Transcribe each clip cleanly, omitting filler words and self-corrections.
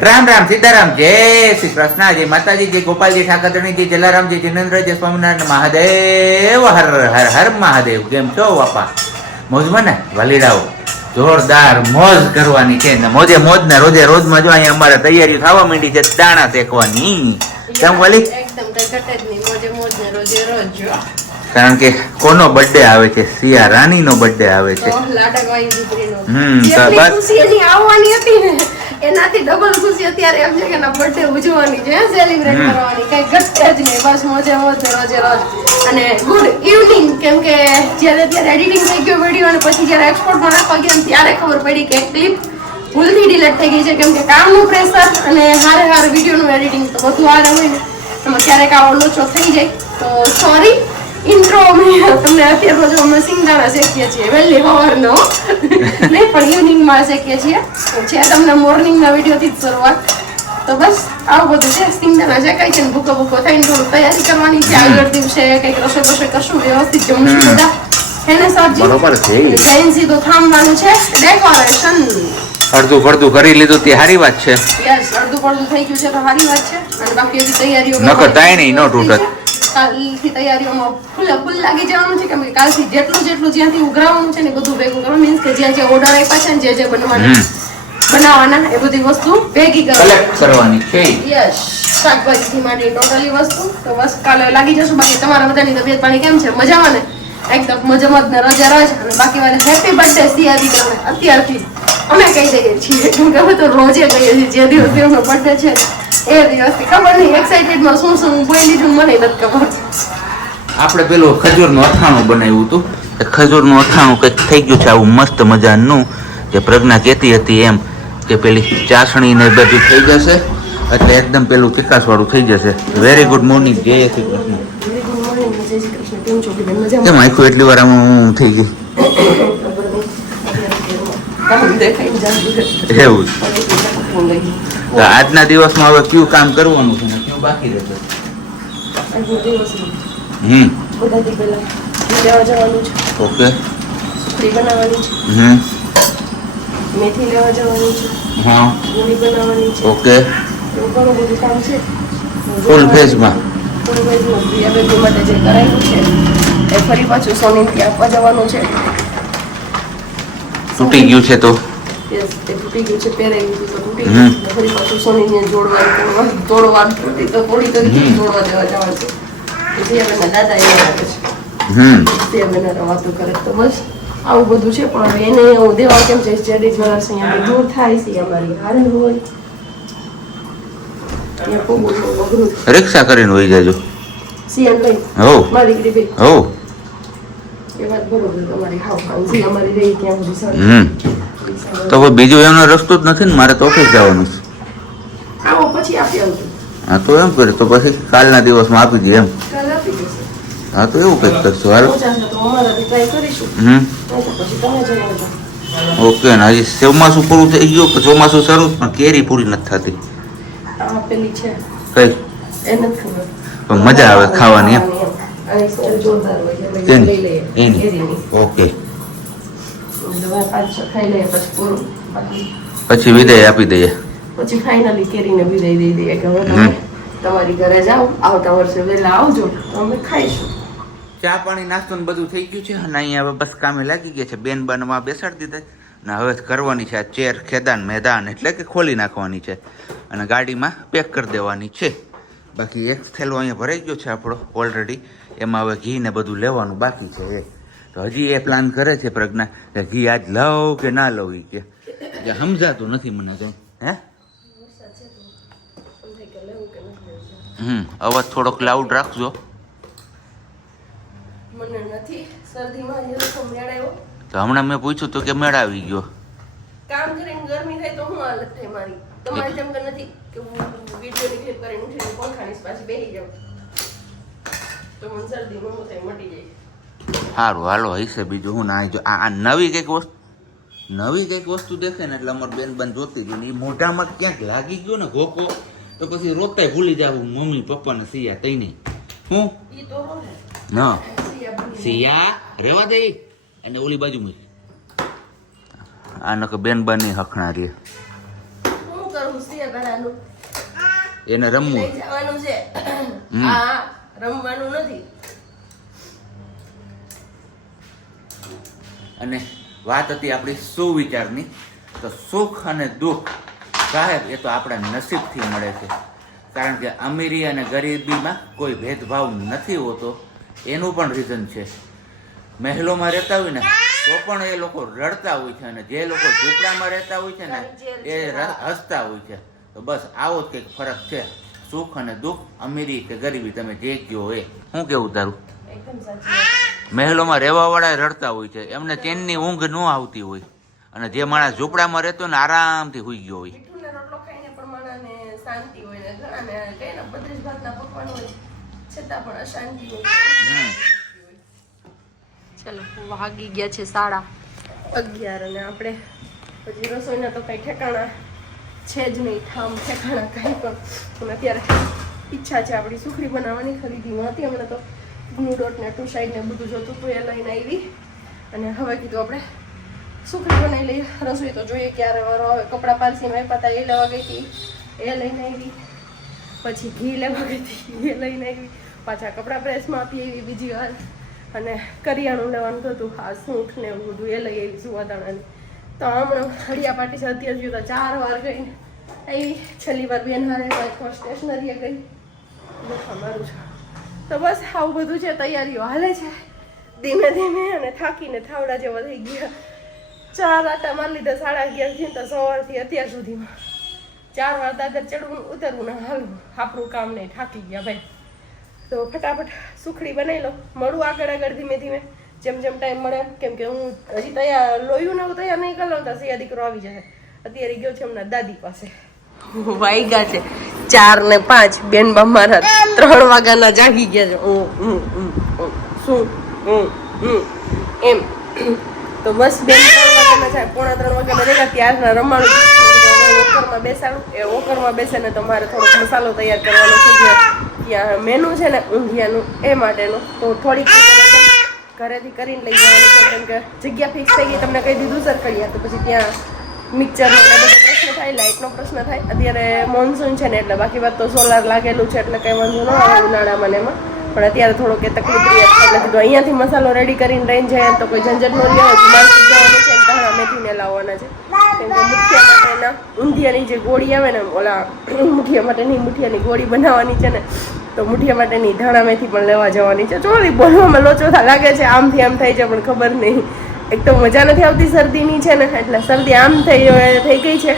રામ રામ સીતારામ જય શ્રી કૃષ્ણ જય માતાજી જય ગોપાલજી ઠાકરણી જય જલારામજી જિનેન્દ્ર જય સ્વામિનારાયણ મહાદેવ હર હર હર મહાદેવ. કેમ છો બાપા? મોજમાં ને? વલીડાઓ જોરદાર મોજ કરવાની છે ને મોજે મોજ ને રોજે રોજમાં જો અહીંયા અમારે તૈયારી થવા માંડી છે દાણા શેકવાની. કેમ વલી? એકદમ કઈ ઘટે જ નહીં, મોજે મોજ ને રોજે રોજ. કારણ કે કોનો બર્થડે આવે છે? સિયા રાની નો બર્થડે આવે છે. લાડકવાઈ દીકરીનો તો બસ ખુશી એની આવવાની હતી ને એનાથી ડબલ ખુશી અત્યારે એમ છે કે એના બર્થડે ઉજવવાની છે, સેલિબ્રેટ કરવાની. કઈ ઘટે જ નહીં, બસ મોજે મોજ ને રોજે રોજ. અને ગુડ ઇવનિંગ, કેમ કે જ્યારે ત્યારે એડિટિંગ થઈ ગયો વિડીયો અને પછી જ્યારે એક્સપોર્ટમાં નાખવા ગયા ત્યારે ખબર પડી કે ક્લિપ ભૂલથી ડિલીટ થઈ ગઈ છે, કેમ કે કામનું પ્રેશર અને હારે હારે વિડીયોનું એડિટિંગ તો બધું હારે હોય ને એમાં ક્યારેક આવો લોચો થઈ જાય તો સોરી. ઇન્ટ્રો તમને અત્યારે જો અમે સિંગદાણા શેકીએ છીએ વહેલી સવારનો નહીં પણ ઇવનિંગમાં શેકીએ છીએ છે તમને મોર્નિંગના વિડીયોથી જ શરૂઆત. તો બસ આવું બધું છે, સિંગદાણા શેકાય છે ને ભૂકો ભૂકો થઈને થોડું તૈયારી કરવાની છે. આગળ દિવસે કંઈક રસોઈ કરશું, વ્યવસ્થિત જમશું બધા એને સબ્જી જૈન સીધો થાંભવાનું છે. ડેકોરેશન અડધું પડધું કરી લીધું તે સારી વાત છે. યસ, અડધું પડધું થઈ ગયું છે તો સારી વાત છે. અને બાકી હજી તૈયારીઓ નકર તાય નહીં ન તૂટત. કાલથી તૈયારીઓમાં ફૂલ લાગી જવાનું છે, કેમ કે કાલથી જેટલું જ્યાંથી ઉઘરાવવાનું છે ને બધું ભેગું કરવાનું. મીન્સ કે જ્યાં જ્યાં ઓર્ડર આપ્યા છે ને જે બનાવવાના એ બધી વસ્તુ ભેગી કરવાની છે. યસ, શાકભાજીથી માંડી ટોટલી વસ્તુ. તો બસ કાલે લાગી જશું. બાકી તમારા બધાની તબિયત પાણી કેમ છે? મજામાં ને? એકદમ મજામાં ને રજા રજ. અને બાકી વાળે હેપી બર્થડે સિયા દીકરાને અત્યારથી અમે કહી દઈએ છીએ, કેમ કે અમે તો રોજે કહીએ છીએ જે દિવસ એમનો બર્થડે છે એ દિવસથી. ખબર નહીં એક્સાઇટેડમાં શું બોલી લીધું મને નથી ખબર. આપણે પેલું ખજૂરનું અથાણું બનાવ્યું હતું. એ ખજૂરનું અથાણું કંઈક થઈ ગયું છે આવું મસ્ત મજાનું, જે પ્રજ્ઞા કહેતી હતી એમ કે પેલી ચાસણી ને બધું થઈ જશે એટલે એકદમ પેલું તીખાસ વાળું થઈ જશે. વેરી ગુડ મોર્નિંગ, જય શ્રી કૃષ્ણ. કેમ આખું એટલી વાર આમ થઈ ગઈ? એવું તો આજના દિવસમાં હવે કયું કામ કરવાનું છે ને કયું બાકી રહેશે? બધાથી પહેલા લેવા જવાનું છે. ઓકે. સુખડી બનાવવાની છે. મેથી લેવા જવાની છે. હા. પૂરી બનાવવાની છે. ઓકે. એવું ઘણું બધું કામ છે. ફૂલ ફેઝમાં પ્રિયા બેબી માટે જે કરાયું છે એ ફરી પાછું સોનીથી આપવા જવાનું છે. તૂટી ગયું છે તો યસ, એ તૂટી ગયું છે, પહેરાયું હતું તો તૂટી ગયું છે. ફરી પાછું સોનીને તોડવા તૂટી તો થોડી તોડવા દેવા જવાનું છે. પ્રિયાબેનના દાદા એવા આવે છે. પ્રિયાબેન વાતો કરે તો બસ આવું બધું છે. પણ હવે એને હું દેવા કેમ છે જેડી જ્વેલર્સ અહીંયા દૂર થાય છે અમારી હારે હોય ત્યાં ખૂબ અઘરું રિક્ષા કરીને વહી જાજો. સીએમ ભાઈ હો મારી દીકરી હો એ વાત બરોબર તમારી. હાવ હાઉસી અમારી રહી ત્યાં બધી સર તો હવે બીજું એનો રસ્તો જ નથી ને, મારે તો ઓફિસ જવાનું છે. આવો પછી આપી આવજો. હા તો એમ કરે તો પછી કાલના દિવસમાં આપી દઈએ એમ. કાલે આપી દેશે. હા તો એવું કંઈક કરશું. હાલો. પહોંચાશે તો અમારાથી ટ્રાય કરીશું. તો પછી તમે જઈ આવજો. ઓકે. ને હજી ચોમાસું પૂરું થઈ ગયું, ચોમાસું શરૂ પણ કેરી પૂરી નથી થતી. આ પેલી છે કઈ એ નથી ખબર પણ મજા આવે ખાવાની એમ. આ સેલ જોરદાર હોય એટલે લઈ લઈએ. એની ઓકે. દવા 5-6 ખાઈ લઈએ પછી પૂરું. બાકી પછી વિદાય આપી દઈએ. પછી ફાઇનલી કેરીને વિદાય દઈ દઈએ કે હવે તમે તમારી ઘરે જાઓ, આવતા વર્ષે વહેલા આવજો તો અમે ખાઈશું. ચા પાણી નાસ્તો ને બધું થઈ ગયું છે અને અહીંયા હવે બસ કામે લાગી ગયા છે. બેન બનમાં બેસાડી દીધા ને હવે કરવાની છે આ ચેર ખેદાન મેદાન એટલે કે ખોલી નાખવાની છે અને ગાડીમાં પેક કરી દેવાની છે. બાકી એક થેલો અહીંયા ભરાઈ ગયો છે આપણો ઓલરેડી. એમાં હવે ઘી ને બધું લેવાનું બાકી છે. એ તો હજી એ પ્લાન કરે છે પ્રજ્ઞા કે ઘી આજ લઉં કે ના લઉં. એ કે સમજાતું નથી મને કંઈ. હે અવાજ થોડોક લાઉડ રાખજો. મને નથી શરદીમાં જે લોકો મેળાયો તો હમણાં મેં પૂછ્યું તો કે મેળ આવી ગયો. કામ કરીને ગરમી થાય તો હું હાલત થાય મારી. તમારી જેમ કે નથી કે હું વિડીયોની ક્લિપ કરીને ઉઠીને પંખાની પાછી બેસી જાઉં તો મને શરદી મોં થાય મટી જાય. સારું હાલો હશે બીજું હું ના. જો આ નવી કંઈક વસ્તુ દેખે ને એટલે અમારે બેન જોતી હતી ને એ મોઢામાં ક્યાંક લાગી ગયો ને ઘોકો તો પછી રોતાય ભૂલી જાવ મમ્મી પપ્પા ને સિયા તઈ નહીં હું ઈ તો હોય ના સિયા રેવા દે અને ઓલી બાજુ મૂકી આ નક બેન બની હખણા રે. હું કરું છે ઘરાનું એને રમવું લઈ જવાનું છે રમવાનું નથી. અને વાત હતી આપણી સુવિચારની. તો સુખ અને દુઃખ સાહેબ એ તો આપણા નસીબથી મળે છે. કારણ કે અમીરી અને ગરીબીમાં કોઈ ભેદભાવ નથી હોતો. એનું પણ રીઝન છે. મહેલોમાં રહેતા હોય ને તો પણ એ લોકો રડતા હોય છે, અને જે લોકો ઝૂંપડામાં રહેતા હોય છે ને એ હસતા હોય છે. તો બસ આવો જ કંઈક ફરક છે. સુખ અને દુઃખ, અમીરી કે ગરીબી, તમે જે કહો એ. શું કેવું તારું? એકદમ સાચી વાત. મહેલોમાં રહેવાવાળા રડતા હોય છે, એમને ચેનની ઊંઘ ન આવતી હોય. અને જે માણસ ઝૂંપડામાં રહેતો ને આરામથી સૂઈ ગયો હોય. મીઠું ને રોટલો ખાઈને પણ માણસને શાંતિ હોય ને ઘણાને કઈ ને 32 ભાતના પકવાન હોય છતાં પણ અશાંતિ હોય. ચલો વાગી ગયા છે 11:30 અને આપણે હજી રસોઈના તો કઈ ઠેકાણા છે જ નહીં. ઠામ ઠેકાણા કઈ પણ. અને અત્યારે ઈચ્છા છે આપણી સુખડી બનાવવાની. ખરીદીમાં હતી હમણાં તો ગ્લુ ડોટ ને 2 સાઈડ ને બધું જોતું હતું, એ લઈને આવી. અને હવે કીધું આપણે સુખડી બનાવી લઈએ. રસોઈ તો જોઈએ ક્યારે વારો આવે. કપડાં પારસીમાં આપ્યા હતા, એ લેવા ગઈ હતી, એ લઈને આવી. પછી ઘી લેવા ગઈ હતી, એ લઈને આવી. પાછા કપડાં પ્રેસમાં આપી આવી બીજી વાર. અને કરિયાણું લેવાનું હતું, આ સૂંઠ ને એવું બધું, એ લઈ આવી સુવાદાણાની. તો હમણાં હળિયા પાટી છે, અત્યાર સુધી તો 4 વાર ગઈ આવી. છેલ્લી વાર બેન હારે સ્ટેશનરીએ ગઈ. મારું છે તો બસ આવું બધું છે. તૈયારીઓ હાલે છે ધીમે ધીમે. અને થાકીને થાવડા જેવા થઈ ગયા. 4 આટા મારી લીધા 11:30 થી તો સવારથી અત્યાર સુધીમાં 4 વાર દાદર ચડવું ઉતરવું ને હાલવું. આપણું કામ નહીં, થાકી ગયા ભાઈ. તો ફટાફટ સુખડી બનાવી લો. મળું આગળ ધીમે ધીમે જેમ જેમ ટાઈમ મળે એમ. કેમ કે હું હજી તૈયાર લોહ્યું ને તૈયાર નહીં કરી લઉં તો સિયા દીકરો આવી જશે. અત્યારે ગયો છે હમણાં દાદી પાસે. વાગ્યા છે 4:05. બેન મારા 3 વાગ્યાના જાગી ગયા છે. શું એમ તો બસ બેન 3 વાગ્યાના જાય, 2:45 વાગ્યાના ભેગા ત્યારના રમાડું. વોકરમાં બેસાડું. એ વોકરમાં બેસે ને તો મારે થોડોક મસાલો તૈયાર કરવાનો છે. ત્યાં મેનુ છે ને ઊંધિયાનું, એ માટેનું. તો થોડીક ઘરેથી કરીને લઈ જવાનું છે. કેમ કે જગ્યા ફિક્સ થઈ ગઈ, તમને કહી દીધું સર કરીએ. તો પછી ત્યાં મિક્સરનો બધો પ્રશ્ન થાય, લાઇટનો પ્રશ્ન થાય. અત્યારે મોન્સૂન છે ને એટલે બાકી વાત તો સોલાર લાગેલું છે એટલે કંઈ વાંધો ન આવે ઉનાળામાં ને એમાં. પણ અત્યારે થોડોક એ તકલીફ રહી એટલે કીધું અહીંયાથી મસાલો રેડી કરીને લઈને જાય તો કોઈ ઝંઝટ ન રહે. માર્કેટ જવાનું છે, ધાણા મેથીને લાવવાના છે. કેમ કે મુઠિયા માટેના ઊંધિયાની જે ગોળી આવે ને, ઓલા મુઠિયા માટેની મુઠિયાની ગોળી બનાવવાની છે ને, તો મુઠિયા માટેની ધાણા મેથી પણ લેવા જવાની છે. ચોરી બોલવામાં લોચો લાગે છે, આમથી આમ થાય છે પણ ખબર નહીં. એક તો મજા નથી આવતી શરદીની છે ને, એટલે શરદી આમ થઈ ગઈ છે,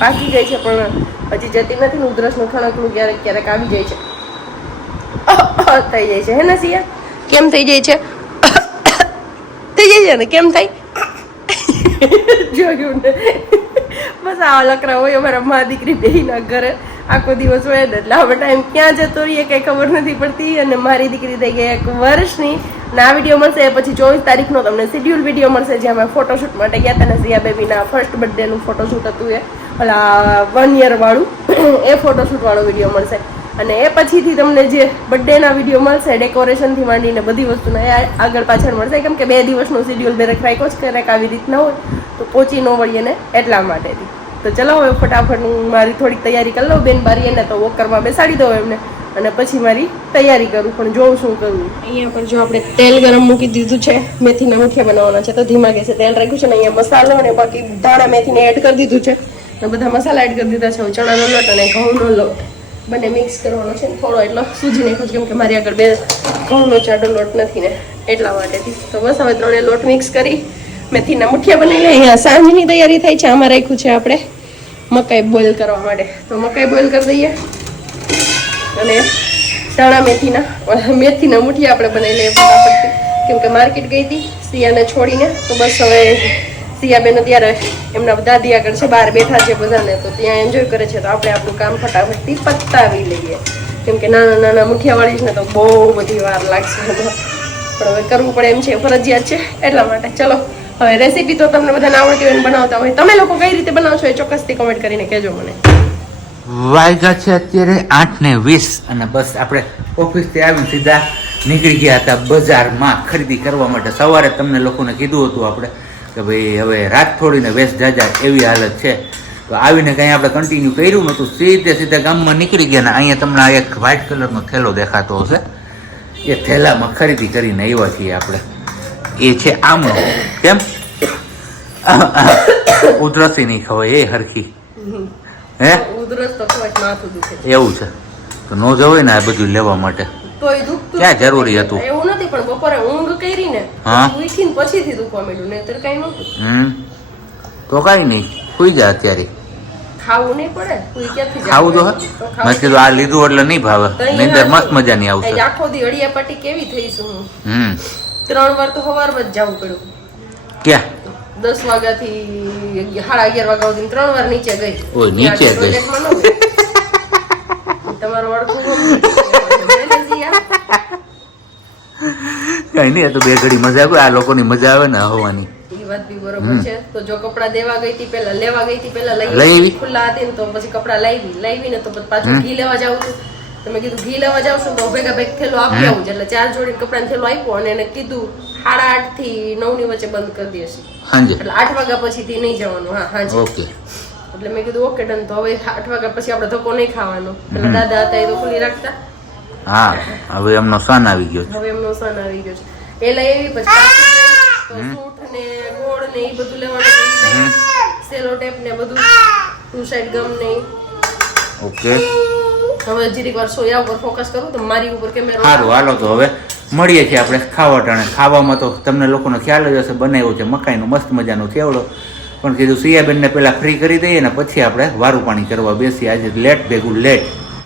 પાકી ગઈ છે પણ હજી જતી નથી. ઉધરસનું ખણકનું ક્યારેક ક્યારેક આવી જાય છે, થઈ જાય છે. હે ને સિયા? કેમ થઈ જાય છે? થઈ જાય છે ને? કેમ થાય? જોયું ને? બસ આ લકરા હોય અમારા મા દીકરી બેહીના ઘરે આખો દિવસ હોય ને, એટલે હવે ટાઈમ ક્યાં જતો રહીએ કંઈ ખબર નથી પડતી. અને મારી દીકરી થઈ ગઈ 1 વર્ષની. અને આ વિડીયો મળશે પછી 24 તારીખનો તમને શેડ્યુલ વિડીયો મળશે, જ્યાં અમે ફોટોશૂટ માટે ગયા હતા ને. સિયા બેબીના ફર્સ્ટ બર્થડેનું ફોટોશૂટ હતું, એ ઓલા 1 યર વાળું, એ ફોટોશૂટ વાળો વિડીયો મળશે. અને એ પછીથી તમને જે બર્થડેના વિડીયો મળશે, ડેકોરેશનથી માંડીને બધી વસ્તુના, એ આગળ પાછળ મળશે. કેમ કે 2 દિવસનો શેડ્યુલ દરેક રાખ્યો છે, ક્યારેક આવી રીતના હોય તો પહોંચી ન વળીએ ને એટલા માટેથી. તો ચલો હવે ફટાફટ હું મારી થોડીક તૈયારી કરી લઉં. બેન બારી એને તો વોકરમાં બેસાડી દઉં એમને, અને પછી મારી તૈયારી કરું. પણ જોઉં શું કરું. અહીંયા પર જો આપણે તેલ ગરમ મૂકી દીધું છે, મેથીના મુઠિયા બનાવવાના છે તો ધીમા ગેસે તેલ રાખ્યું છે ને. અહીંયા મસાલો અને બાકી ધાણા મેથીને એડ કરી દીધું છે, અને બધા મસાલા એડ કરી દીધા છે. ચણાનો લોટ અને ઘઉંનો લોટ બંને મિક્સ કરવાનો છે ને. થોડો એટલો સૂજી નાખ્યો છે કેમ કે મારી આગળ 2 ઘઉંનો જાડો લોટ નથી ને એટલા માટેથી. તો બસ હવે 3 લોટ મિક્સ કરી મેથીના મુઠિયા બનાવી લઈએ. અહીંયા સાંજની તૈયારી થાય છે. આમાં રાખ્યું છે આપણે મકાઈ બોઇલ કરવા માટે, તો મકાઈ બોઇલ કરી દઈએ. અને ચણા મેથીના મુઠિયા આપણે બનાવી લઈએ ફટાફટથી, કેમ કે માર્કેટ ગઈ હતી સિયાને છોડીને. તો બસ હવે સિયાબેન અત્યારે એમના દાદી આગળ છે, બહાર બેઠા છે બધાને, તો ત્યાં એન્જોય કરે છે. તો આપણે આપણું કામ ફટાફટથી પતાવી લઈએ, કેમ કે નાના નાના મુઠિયાવાળી છે ને તો બહુ બધી વાર લાગશે. પણ હવે કરવું પડે એમ છે, ફરજિયાત છે એટલા માટે. ચલો હવે રેસીપી તો તમને બધાને આવડતી હોય બનાવતા હોય, તમે લોકો કઈ રીતે બનાવશો એ ચોક્કસથી કમેન્ટ કરીને કહેજો મને. વાગ્યા છે અત્યારે 8:20 અને બસ આપણે ઓફિસથી આવીને સીધા નીકળી ગયા હતા બજારમાં ખરીદી કરવા માટે. સવારે તમને લોકોને કીધું હતું આપણે કે ભાઈ હવે રાત થોડીને વેશ જાજા એવી હાલત છે, તો આવીને કંઈ આપણે કન્ટિન્યુ કર્યું નહોતું, સીધે ગામમાં નીકળી ગયા ને અહીંયા તમને આ એક વ્હાઇટ કલરનો થેલો દેખાતો હશે, એ થેલામાં ખરીદી કરીને આવ્યા છીએ આપણે. એ છે આમળો. કેમ ઉધરસી નહીં ખવાય એ હરખી? હે ઉધરસ તો ખવાય, માથું દુખે. એવું છે તો ન જવાય ને આ બધું લેવા માટે? તોય દુખતું ક્યાં જરૂરી હતું? એવું નથી, પણ બપોરે ઊંઘ કરી ને હા. ઉઠીને પછીથી દુખવા માંડ્યું, નહીંતર કઈ નહોતું. તો કાંઈ નહીં, સુઈ જા અત્યારે. ખાવું નહીં પડે, કોઈ ક્યાંથી જાય? ખાવું તો તો મેં ખાવું. કીધું આ લીધું એટલે નહીં ભાવે, નીંદર મસ્ત મજાની આવશે. આજે આખો દી અડિયાપાટી કેવી થઈશું હું. 3 વાર તો સવારમાં જ જવું પડ્યું. ક્યાં? 10 વાગ્યાથી 11:30 વાગ્યા સુધી 3 વાર નીચે ગઈ. ઓય, નીચે ગઈ. ટોયલેટમાં ન ગઈ. તમારો અડધું કઈ નહીં, તો બે ઘડી મજા આવે, આ લોકોની મજા આવે ને હવાની. ઈ વાત બી બરોબર છે. તો જો કપડા દેવા ગઈ હતી પેલા, લેવા ગઈ હતી પેલા, લઈ લઈ આવી? ખુલ્લા હતી ને તો પછી કપડા લાવી ને તો પછી પાછું ઘી લેવા જાવ છું. તો મેં કીધું ઘી લેવા જાવ છું તો ભેગા ભેગ થેલો આપી આવું. એટલે 4 જોડી કપડાનો થેલો આપ્યો અને એને કીધું 8:30 થી 9 ની વચ્ચે બંધ કરી દેશે. સાંજે એટલે 8 વાગ્યા પછીથી નહીં જવાનું. હા હાજી. ઓકે. એટલે મેં કીધું ઓકે ડન. તો હવે 8 વાગ્યા પછી આપણે ધક્કો નહીં ખાવાનો. એટલે દાદા હતા એ તો ખુલ્લી રાખતા. હા, હવે એમનો સન આવી ગયો છે. હવે એમનો સન આવી ગયો છે. એ લઈ આવી પછી પાછી ગઈ. તો સૂટ ને ગોળ ને એ બધું લેવાનું, સેલો ટેપ ને બધું, 2 સાઈડ ગમ ને. ઓકે, હવે જીરીક વાર સોયા ઉપર ફોકસ કરું તો મારી ઉપર કેમેરો. સારું, હાલો તો હવે મળીએ છીએ આપણે ખાવા ટાણે. ખાવામાં તો તમને લોકોનો ખ્યાલ જ હશે, બનાવ્યો છે મકાઈનો મસ્ત મજાનો થેવડો. પણ કીધું સિયાબેનને પહેલાં ફ્રી કરી દઈએ ને પછી આપણે વારું પાણી કરવા બેસીએ. આજે લેટ ભેગું લેટ.